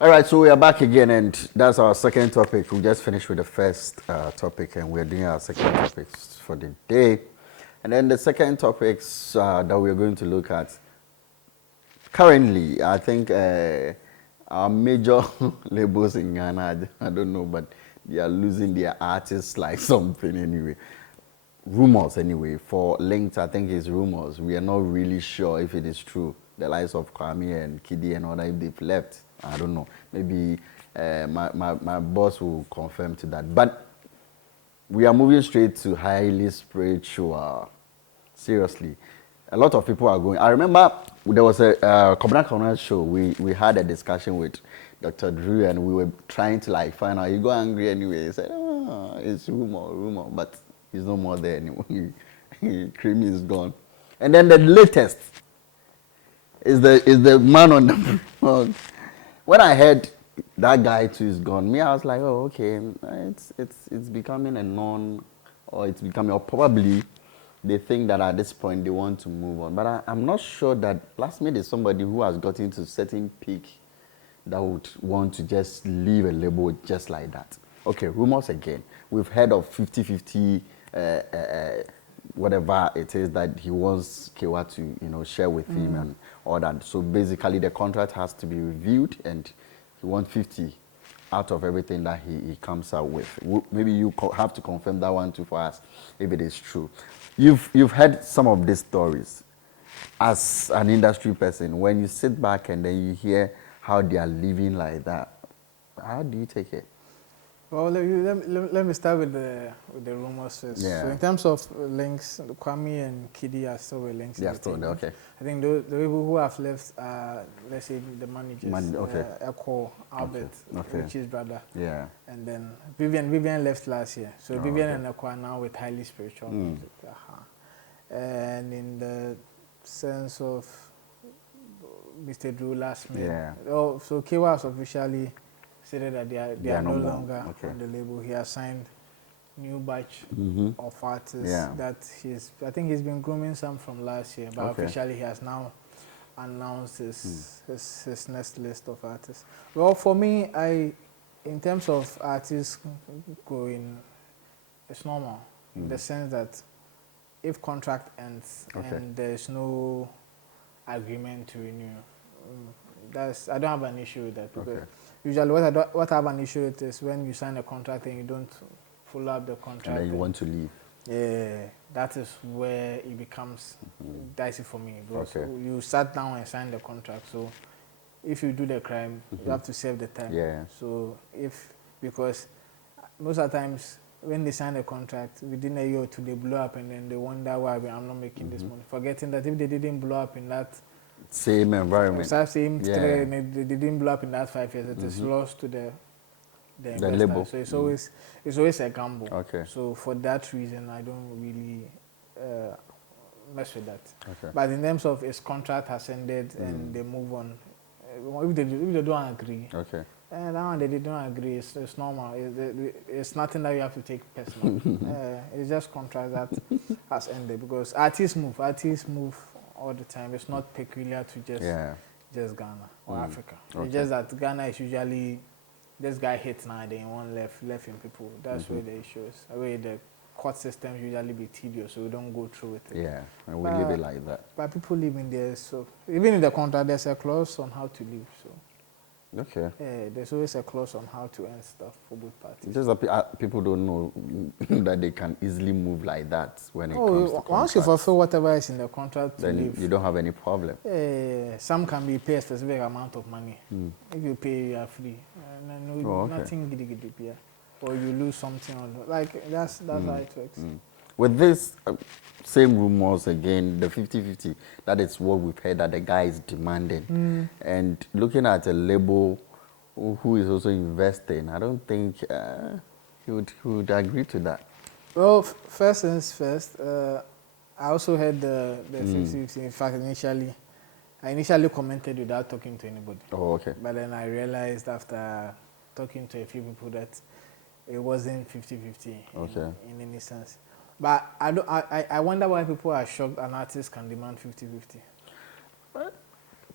All right, so we are back again, and that's our second topic. We just finished with the first topic, and we're doing our second topics for the day. And then the second topics that we're going to look at currently, I think our major labels in Ghana, I don't know, but they are losing their artists like something anyway. Rumors anyway. For Linked, I think it's rumors. We are not really sure if it is true. The likes of Kwame and Kidi and all that, if they've left, I don't know. Maybe my boss will confirm to that. But we are moving straight to highly spiritual. Seriously. A lot of people are going. I remember there was a Kobna show. We had a discussion with Dr. Drew, and we were trying to like find out. He got angry anyway. He said, "Oh, it's rumor," but he's no more there anymore. Creamy is gone. And then the latest is the man on the phone. When I heard that guy too is gone, me I was like, oh okay, it's becoming a non, or it's becoming, or probably they think that at this point they want to move on. But I'm not sure that Lasmid is somebody who has gotten to a certain peak that would want to just leave a label just like that. Okay, rumors again. We've heard of 50-50, whatever it is that he wants KayWa to, share with him and all that. So basically the contract has to be reviewed, and he wants 50 out of everything that he comes out with. Maybe you have to confirm that one too for us, if it is true. You've heard some of these stories. As an industry person, when you sit back and then you hear how they are living like that, how do you take it? Well, let me start with the rumors first. Yeah. So in terms of links, Kwame and Kidi are still with links. They are still there, okay. I think the people who have left are, let's say, the managers. Okay. Echo, Albert, Okay. Richie's brother. Yeah. And then Vivian left last year. So Vivian okay. and Echo are now with highly spiritual music. And in the sense of Mr. Drew Lasmid. Yeah. Oh, so KayWa has officially stated that they are no longer on the label. He has signed new batch of artists that I think he's been grooming some from last year, but officially he has now announced his next list of artists. Well, for me, in terms of artists going, it's normal in the sense that if contract ends and there's no agreement to renew, I don't have an issue with that, because usually what I have an issue with is when you sign a contract and you don't follow up the contract. And then you want to leave. Yeah, that is where it becomes dicey for me. Because you sat down and signed the contract, so if you do the crime, you have to serve the time. Yeah. So because most of the times when they sign a contract, within a year or two they blow up, and then they wonder why I'm not making this money. Forgetting that if they didn't blow up in that same environment, same they didn't blow up in that 5 years, it is lost to the label. So it's always a gamble. Okay. So for that reason, I don't really mess with that. Okay. But in terms of his contract has ended and they move on, if they don't agree, and now they don't agree, it's normal. It's nothing that you have to take personal. It's just contract that has ended, because artists move all the time. It's not peculiar to just Ghana or Africa. It's just that Ghana is usually this guy hits now, then one left in people. That's where the issue is. Where the court systems usually be tedious, so we don't go through with it. Yeah, and we leave it like that. But people live in there, so even in the contract, there's a clause on how to live. So. Okay. Yeah, there's always a clause on how to end stuff for both parties. Just that people don't know that they can easily move like that when it comes to contracts. Once you fulfill whatever is in the contract, then you don't have any problem. Some can be paid a specific amount of money. If you pay, you are free. Nothing giddy, or you lose something. That's how it works. With this same rumors again, the 50-50, that is what we've heard that the guy is demanding. And looking at a label who is also investing, I don't think he would agree to that. Well, first things first, I also heard the 50-50. In fact, I initially commented without talking to anybody. Oh, okay. But then I realized after talking to a few people that it wasn't 50-50 in any sense. But I wonder why people are shocked an artist can demand 50-50.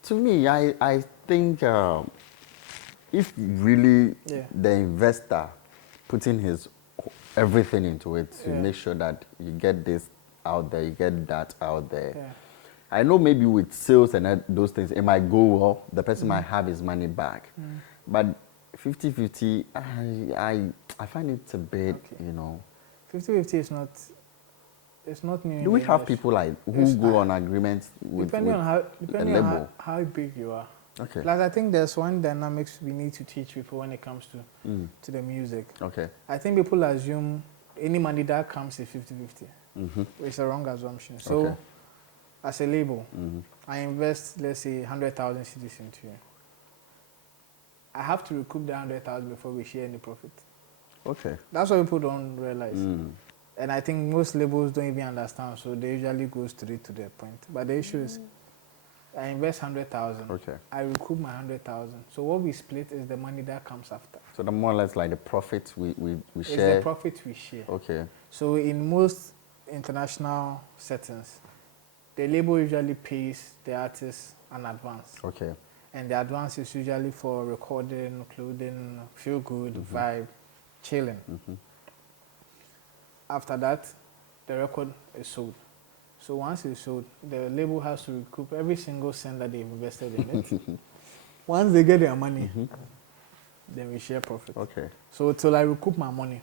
To me, I think if really the investor putting his everything into it to make sure that you get this out there, you get that out there. Yeah. I know maybe with sales and those things, it might go well. The person might have his money back. But 50-50, I find it a bit, you know. 50-50 is not, it's not new. Do we have people like who go on agreements with depending on how big you are. Okay. Plus, I think there's one dynamics we need to teach people when it comes to the music. Okay. I think people assume any money that comes is 50-50. It's a wrong assumption. So, as a label, I invest, let's say, 100,000 cedis into you. I have to recoup the 100,000 before we share any profit. Okay. That's what people don't realize. And I think most labels don't even understand, so they usually go straight to their point. But the issue is, I invest 100,000. Okay. I recoup my 100,000. So what we split is the money that comes after. So the more or less like the profit we share. It's the profit we share. Okay. So in most international settings, the label usually pays the artist an advance. Okay. And the advance is usually for recording, clothing, feel good, vibe, chilling. After that, the record is sold. So once it's sold, the label has to recoup every single cent that they've invested in it. Once they get their money, then we share profit. Okay. So till I recoup my money,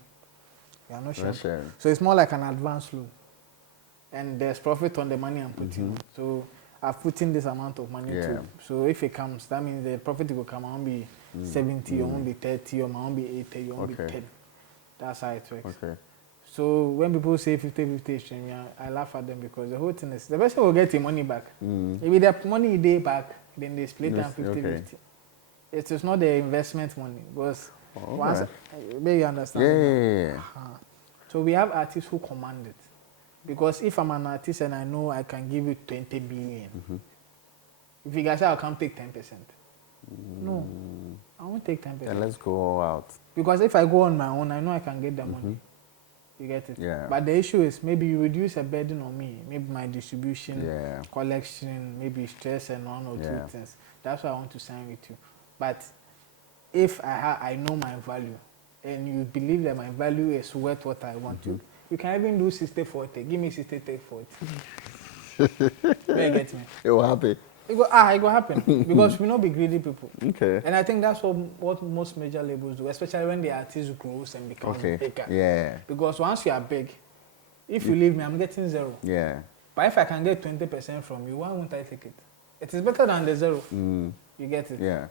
we are not sharing. So it's more like an advance loan. And there's profit on the money I'm putting. So I've put in this amount of money too. So if it comes, that means the profit will come. I won't be 70, or won't be 30, or I won't be 80, or won't be 10. That's how it works. Okay. So when people say 50-50 exchange, I laugh at them because the whole thing is the person will get the money back. If their money day back, then they split them 50-50. It is not the investment money because once you understand. Yeah. So we have artists who command it. Because if I'm an artist and I know I can give you 20 billion, if you guys say I'll come take 10%. No, I won't take 10%. Then let's go all out. Because if I go on my own, I know I can get the money. You get it? Yeah. But the issue is maybe you reduce a burden on me. Maybe my distribution, collection, maybe stress and one or two things. That's why I want to sign with you. But if I know my value and you believe that my value is worth what I want to, you can even do 60-40. Give me 60-40. You get me? It will happen. It will happen because we not be greedy people. Okay. And I think that's what most major labels do, especially when the artist grows and becomes bigger. Yeah. Because once you are big, if you leave me, I'm getting 0. Yeah. But if I can get 20% from you, why won't I take it? It is better than the 0. You get it? Yeah.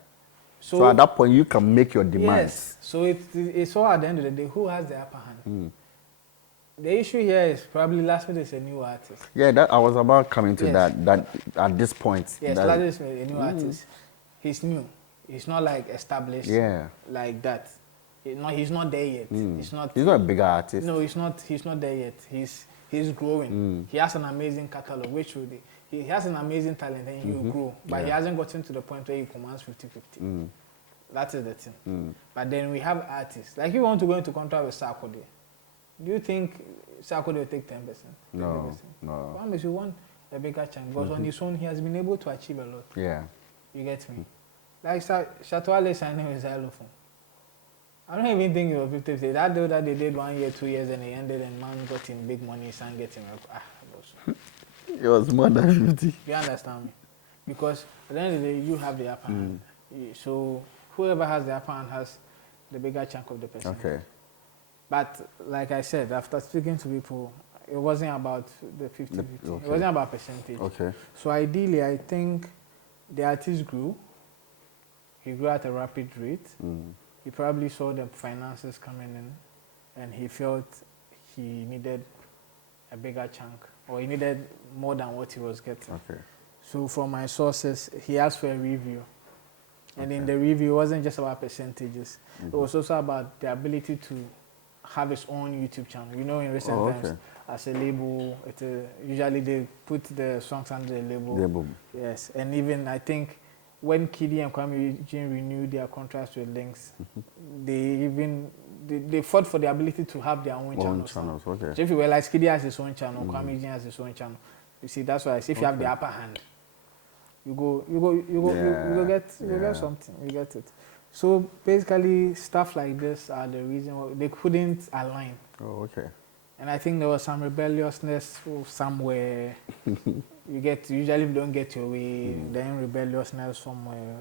So at that point, you can make your demands. Yes. So it's all at the end of the day, who has the upper hand? The issue here is probably Lasmid is a new artist. Yeah, that I was about coming to that at this point. Yes, Lasmid is a new artist. He's new. He's not like established like that. He's not there yet. He's not a bigger artist. No, he's not there yet. He's growing. He has an amazing catalog, which he has an amazing talent and he will grow. But he hasn't gotten to the point where he commands 50-50. That is the thing. But then we have artists. Like you want to go into contract with Sarkodie. Do you think Sarkodie will take 10%? No, no. Promise you want a bigger chance because on his own he has been able to achieve a lot. Yeah. You get me? Like Shatwale signing with xylophone. I don't even think it was 50-50. That deal that they did 1 year, 2 years and he ended and man got in big money, son getting it was more than 50. You understand me? Because at the end of the day you have the upper hand. So whoever has the upper hand has the bigger chunk of the percentage. Okay. But like I said, after speaking to people, it wasn't about the 50-50. It wasn't about percentage. Okay. So ideally, I think the artist grew. He grew at a rapid rate. He probably saw the finances coming in, and he felt he needed a bigger chunk, or he needed more than what he was getting. Okay. So from my sources, he asked for a review. And in the review, it wasn't just about percentages. It was also about the ability to have his own YouTube channel. You know, in recent times, as a label, usually they put the songs under the label. Yes, and even I think when Kiddy and Kwame Eugene renewed their contracts with Lynx, they fought for the ability to have their own channels. Okay. So if you realize Kiddy has his own channel, Kwame Eugene has his own channel. You see, that's why I say if you have the upper hand, you get something. You get it. So basically, stuff like this are the reason why they couldn't align. Oh, okay. And I think there was some rebelliousness somewhere. Usually if you don't get your way, then rebelliousness somewhere.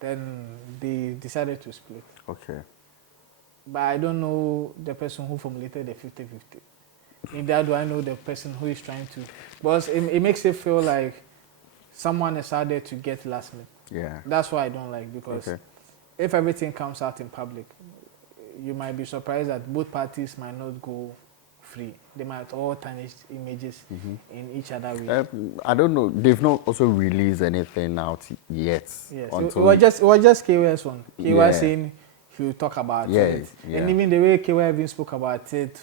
Then they decided to split. Okay. But I don't know the person who formulated the 50-50. Neither do I know the person who is trying to. Because it makes it feel like someone is out there to get Lasmid. Yeah. That's what I don't like, because if everything comes out in public, you might be surprised that both parties might not go free. They might all tarnish images in each other way. I don't know. They've not also released anything out yet. Yes. It was just KayWa's one. KayWa saying he'll talk about it. Yeah. And even the way KayWa even spoke about it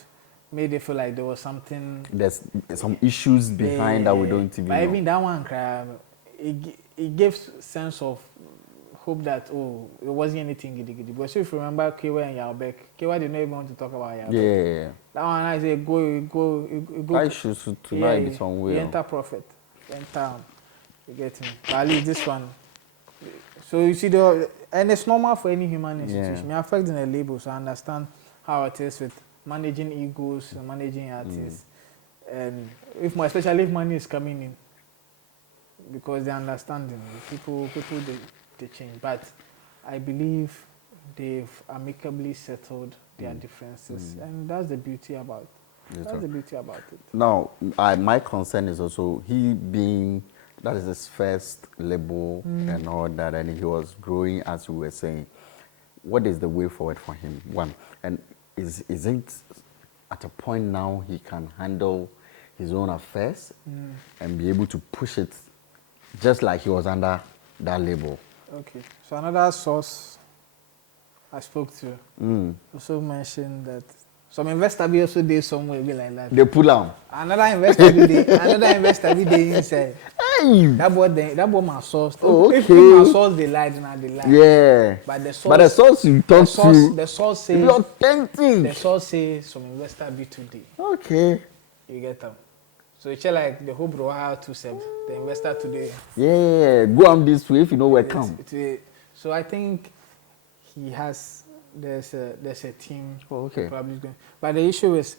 made it feel like there was something. There's some issues behind that we don't even know. But even that one, it gives sense of hope that, it wasn't anything giddy. Because if you remember KayWa and Yalbek, KayWa did not even want to talk about Yalbek. Yeah. That one, I say, go. I should tonight be somewhere. You enter profit, enter. You get me. But at least this one. So you see, and it's normal for any human institution. Me affecting the label, so I understand how it is with managing egos, managing artists, and especially if money is coming in, because they understand people they change. But I believe they've amicably settled their differences, and that's the beauty about it. That's the beauty about it. Now, my concern is also he being, that is his first label and all that, and he was growing, as we were saying. What is the way forward for him? One, and isn't at a point now he can handle his own affairs and be able to push it just like he was under that label? Okay, so another source I spoke to also mentioned that some investor be also there somewhere be like that. They pull out. Another investor be there inside. Hey. That boy my source. Oh, okay. If my source they lied, now they lie. Yeah. But the source you talk to, the source say be authentic. The source say some investor be today. Okay. You get them. So it's like the whole bro how to sell the investor today. Yeah, go on this way if you know where come. So I think he has there's a team. Oh, okay. Probably going. But the issue is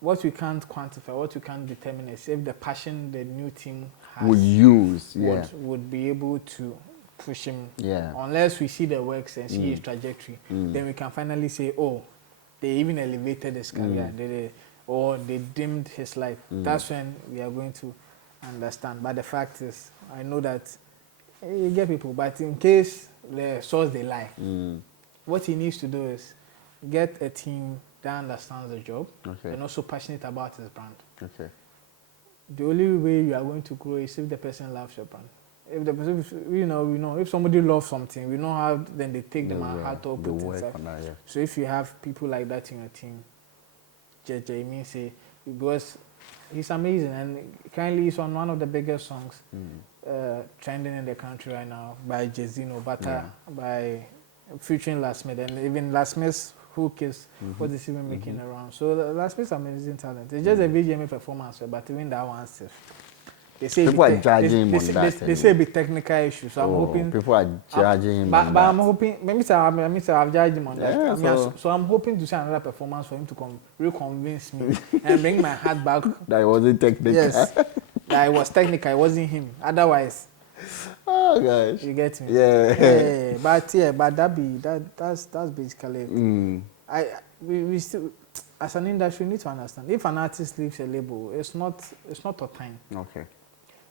what we can't quantify, what we can't determine is if the passion the new team has would be able to push him. Yeah. Unless we see the works and see his trajectory, then we can finally say, they even elevated his career. Or they dimmed his life. That's when we are going to understand. But the fact is, I know that you get people, but in case the source they lie, what he needs to do is get a team that understands the job and also passionate about his brand. Okay. The only way you are going to grow is if the person loves your brand. If the person, we know, if somebody loves something, we know how then they take them and how to put it inside. So if you have people like that in your team, JJ means say, because he's amazing and currently he's on one of the biggest songs trending in the country right now by Jezino Bata, by featuring Lasmid, and even Lasmid's hook is what is even making around. So Lasmid's amazing talent. It's just a VGMA performance, but even that one still. They say people are judging him on that. They say a bit technical issue, so I'm hoping people are judging him. But I'm hoping maybe I've judged him on that. Yeah, so I'm hoping to see another performance for him to reconvince me and bring my heart back. That it wasn't technical. Yes, that it was technical. It wasn't him. Otherwise, oh gosh, you get me. Yeah. But that's basically it. We still, as an industry, need to understand if an artist leaves a label, it's not a time. Okay.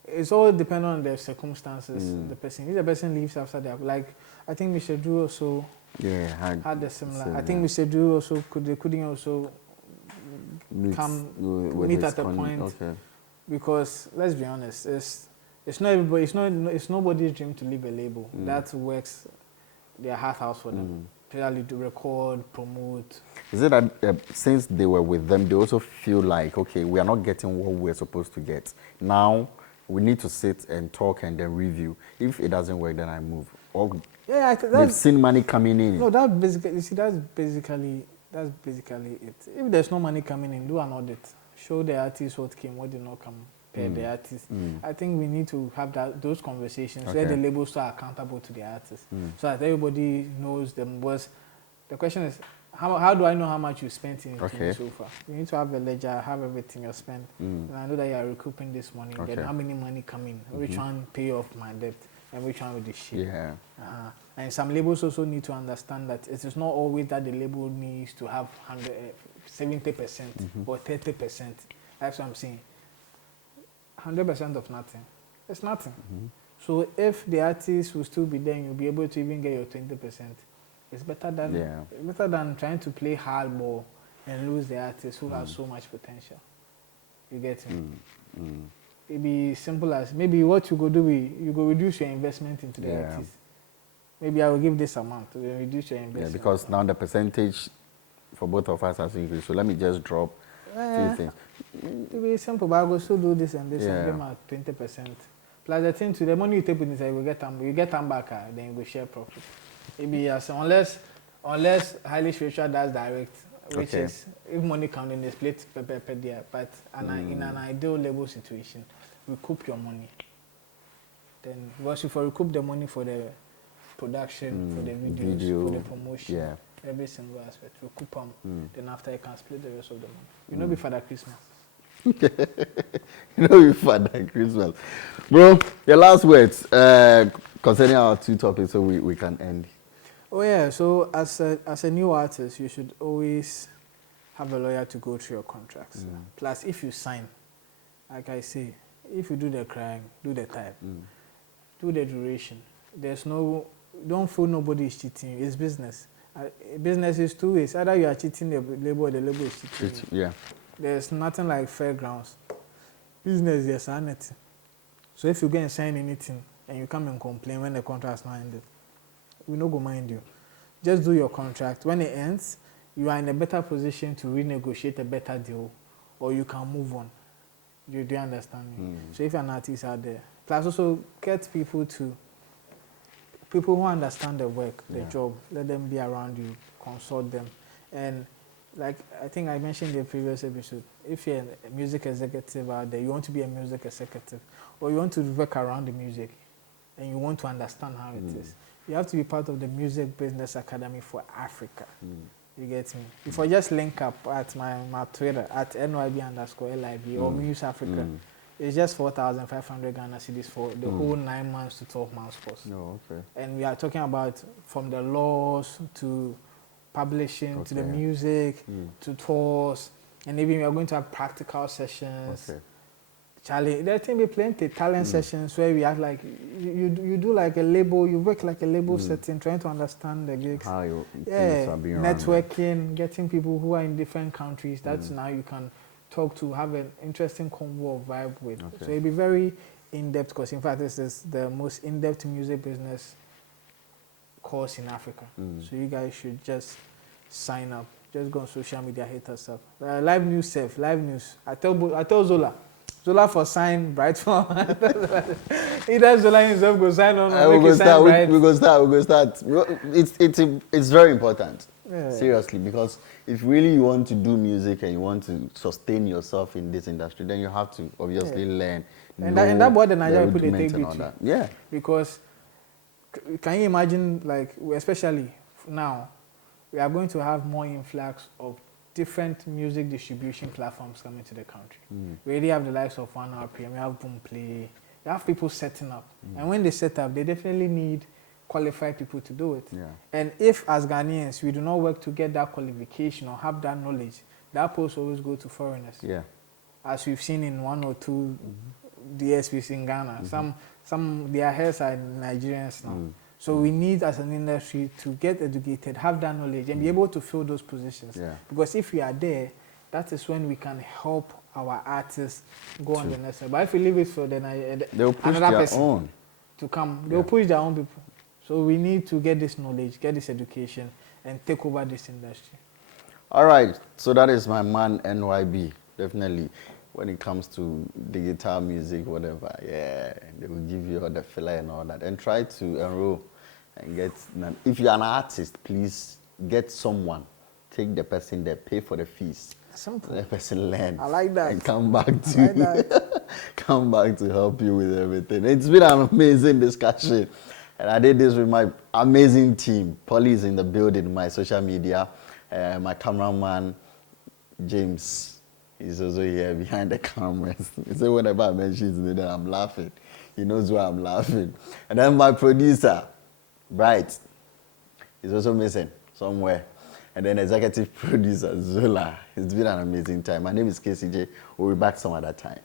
It's all dependent on the circumstances. The person, if the person leaves after that, like I think Mr. Drew also had a similar. I think Mr. Drew also couldn't also meet at a point because let's be honest, it's not everybody, it's nobody's dream to leave a label that works their heart out for them. Especially to record, promote. Is it that since they were with them, they also feel like, okay, we are not getting what we're supposed to get. Now, we need to sit and talk and then review. If it doesn't work, then I move. Or we've seen money coming in. No, that's basically it. If there's no money coming in, do an audit. Show the artist what came, what did not come. per the artist. I think we need to have those conversations where the labels are accountable to the artists, so that everybody knows them. Was the question is, how do I know how much you spent in it so far? You need to have a ledger, have everything you spent, and I know that you are recouping this money. Then how many money come in? Which one pay off my debt, and which one with the shit? Yeah. And some labels also need to understand that it is not always that the label needs to have 70% or 30%. That's what I'm saying. 100% of nothing. It's nothing. So if the artist will still be there, you'll be able to even get your 20%. It's better than trying to play hardball and lose the artist who has so much potential. You get me? It be simple as maybe what you go do, you go reduce your investment into the artist. Maybe I will give this amount to reduce your investment. Yeah, because now the percentage for both of us has increased. So let me just drop a few things. It be simple, but I will still do this and this and give my 20%. Plus the thing to the money you take with inside, you get them back, then you go share profit. It be unless highly spiritual does direct, which is if money comes in, they split per year. But in an ideal label situation, recoup your money. Then once you recoup the money for the production, for the videos, for the promotion, every single aspect, recoup them. Then after you can split the rest of the money. You know, before that Christmas. You know, before that Christmas, bro. Your last words concerning our two topics, so we can end. Oh yeah, so as a new artist, you should always have a lawyer to go through your contracts. Plus, if you sign, like I say, if you do the crime, do the time, do the duration. Don't feel nobody is cheating you. It's business. Business is two ways. Either you are cheating the label or the label is cheating you. Yeah. There's nothing like fair grounds. Business is sanity. So if you go and sign anything and you come and complain when the contract is not ended, we no go mind you. Just do your contract. When it ends, you are in a better position to renegotiate a better deal, or you can move on. You do understand me? So if you're an artist out there, plus also get people who understand the work, the job, let them be around you, consult them. And like I think I mentioned in the previous episode, if you're a music executive out there, you want to be a music executive, or you want to work around the music, and you want to understand how it is, you have to be part of the Music Business Academy for Africa. You get me? If I just link up at my Twitter at NYB_LIB or Muse Africa, it's just 4,500 Ghana cedis for the whole 9 months to 12 months course. And we are talking about from the laws to publishing to the music to tours, and even we are going to have practical sessions. Charlie, there can be plenty talent sessions where we have like you do like a label, you work like a label setting, trying to understand the gigs. How you networking, getting people who are in different countries. That's now you can talk to, have an interesting convo or vibe with. So it'll be very in-depth because in fact this is the most in-depth music business course in Africa. So you guys should just sign up. Just go on social media, hit us up. Live news. I tell Zola for sign Bright Farm. Either Zola himself go sign on or make sign Bright. We go start. It's very important. Seriously, because if really you want to do music and you want to sustain yourself in this industry, then you have to obviously learn. And that what the Nigeria put they take with you. Yeah. Because can you imagine, like, especially now, we are going to have more influx of different music distribution platforms coming to the country. We already have the likes of 1RPM, we have Boomplay, we have people setting up. And when they set up, they definitely need qualified people to do it. And if as Ghanaians, we do not work to get that qualification or have that knowledge, that post always go to foreigners. As we've seen in 1 or 2 DSPs in Ghana. Some their heads are Nigerians now. So we need, as an industry, to get educated, have that knowledge, and be able to fill those positions. Because if we are there, that is when we can help our artists go on the next level. But if we leave it for another person to come, they'll push their own people. So we need to get this knowledge, get this education, and take over this industry. All right. So that is my man, NYB. Definitely. When it comes to digital music, whatever, they will give you all the filler and all that. And try to enroll and get, if you're an artist, please get someone. Take the person there, pay for the fees. Simple. Let the person learn. I like that. And come back to come back to help you with everything. It's been an amazing discussion. And I did this with my amazing team. Polly is in the building, my social media, my cameraman, James, is also here behind the cameras. So whenever I mention his name, I'm laughing. He knows why I'm laughing. And then my producer, Bright, is also missing somewhere. And then executive producer, Zola. It's been an amazing time. My name is KCJ. We'll be back some other time.